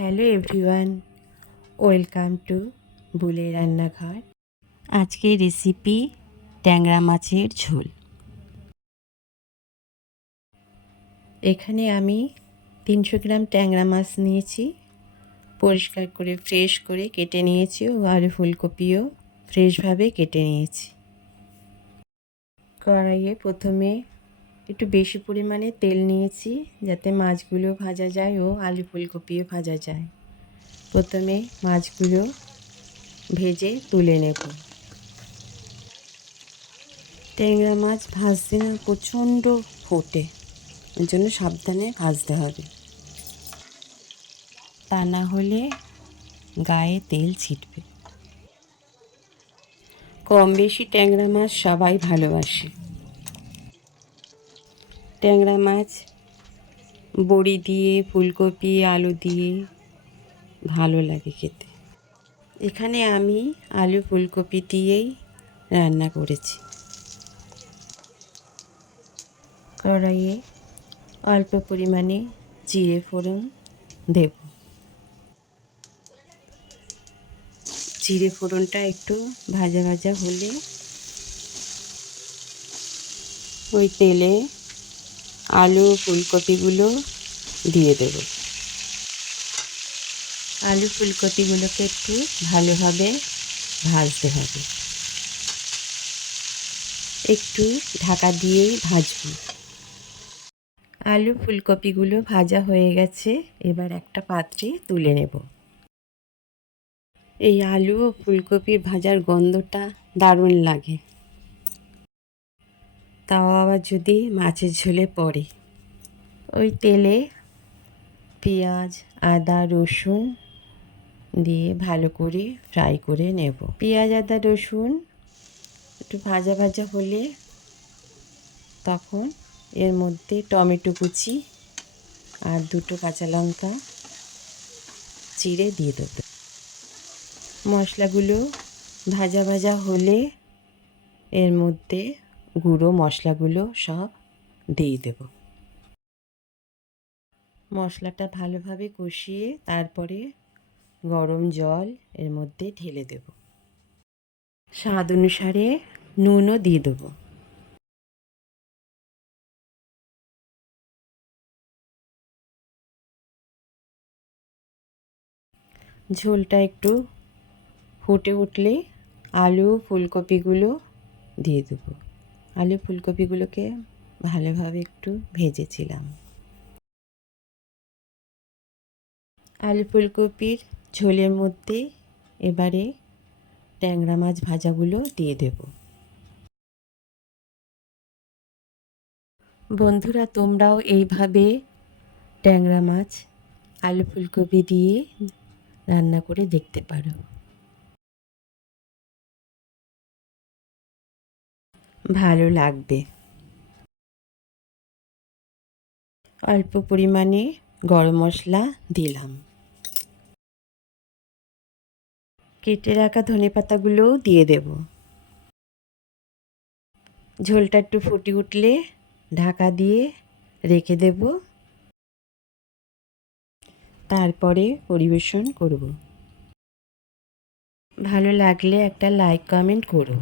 Hello everyone, welcome to বুলের রান্নাঘর। আজকের recipe ট্যাংরা মাছের ঝোল। এখানে আমি 300 গ্রাম ট্যাংরা মাছ নিয়েছি, পরিষ্কার করে ফ্রেশ করে কেটে নিয়েছি ও আর ফুলকপিও ফ্রেশভাবে কেটে নিয়েছি। কড়াইয়ে প্রথমে একটু বেশি পরিমাণে তেল নিয়েছি যাতে মাছগুলো ভাজা যায় ও আলু ফুলকপিও ভাজা যায়। প্রথমে মাছগুলো ভেজে তুলে নেব। ট্যাংরা মাছ ভাজতে না প্রচণ্ড ফোটে, ওই জন্য সাবধানে ভাজতে হবে, তা না হলে গায়ে তেল ছিটবে। কম বেশি ট্যাংরা মাছ সবাই ভালোবাসে। ট্যাংরা মাছ বড়ি দিয়ে, ফুলকপি, আলু দিয়ে ভালো লাগে খেতে। এখানে আমি আলু ফুলকপি দিয়েই রান্না করেছি। কড়াইয়ে অল্প পরিমাণে জিরে ফোড়ন দেব। জিরে ফোড়নটা একটু ভাজা ভাজা হলে ওই তেলে আলু ফুলকপিগুলো দিয়ে দেব। আলু ফুলকপিগুলোকে একটু ভালোভাবে ভাজতে হবে, একটু ঢাকা দিয়েই ভাজব। আলু ফুলকপিগুলো ভাজা হয়ে গেছে, এবার একটা পাত্রে তুলে নেব। এই আলু ও ফুলকপির ভাজার গন্ধটা দারুণ লাগে, তাও আবার যদি মাছের ঝোলে পড়ে। ওই তেলে পেঁয়াজ, আদা, রসুন দিয়ে ভালো করে ফ্রাই করে নেব। পেঁয়াজ, আদা, রসুন একটু ভাজা ভাজা হলে তখন এর মধ্যে টমেটো কুচি আর 2 কাঁচা লঙ্কা চিড়ে দিয়ে দেব। মশলাগুলো ভাজা ভাজা হলে এর মধ্যে গুঁড়ো মশলাগুলো সব দিয়ে দেব। মশলাটা ভালোভাবে কষিয়ে তারপরে গরম জল এর মধ্যে ঢেলে দেব। স্বাদ অনুসারে নুনও দিয়ে দেবো। ঝোলটা একটু ফুটে উঠলে আলু ফুলকপিগুলো দিয়ে দেবো। আলু ফুলকপিগুলোকে ভালোভাবে একটু ভেজেছিলাম। আলু ফুলকপির ঝোলের মধ্যে এবারে ট্যাংরা মাছ ভাজাগুলো দিয়ে দেব। বন্ধুরা, তোমরাও এইভাবে ট্যাংরা মাছ আলু ফুলকপি দিয়ে রান্না করে দেখতে পারো, ভালো লাগবে। অল্প পরিমাণে গরম মশলা দিলাম। কেটে রাখা ধনেপাতাগুলোও দিয়ে দেব। ঝোলটা একটু ফুটে উঠলে ঢাকা দিয়ে রেখে দেব, তারপরে পরিবেশন করব। ভালো লাগলে একটা লাইক কমেন্ট করো।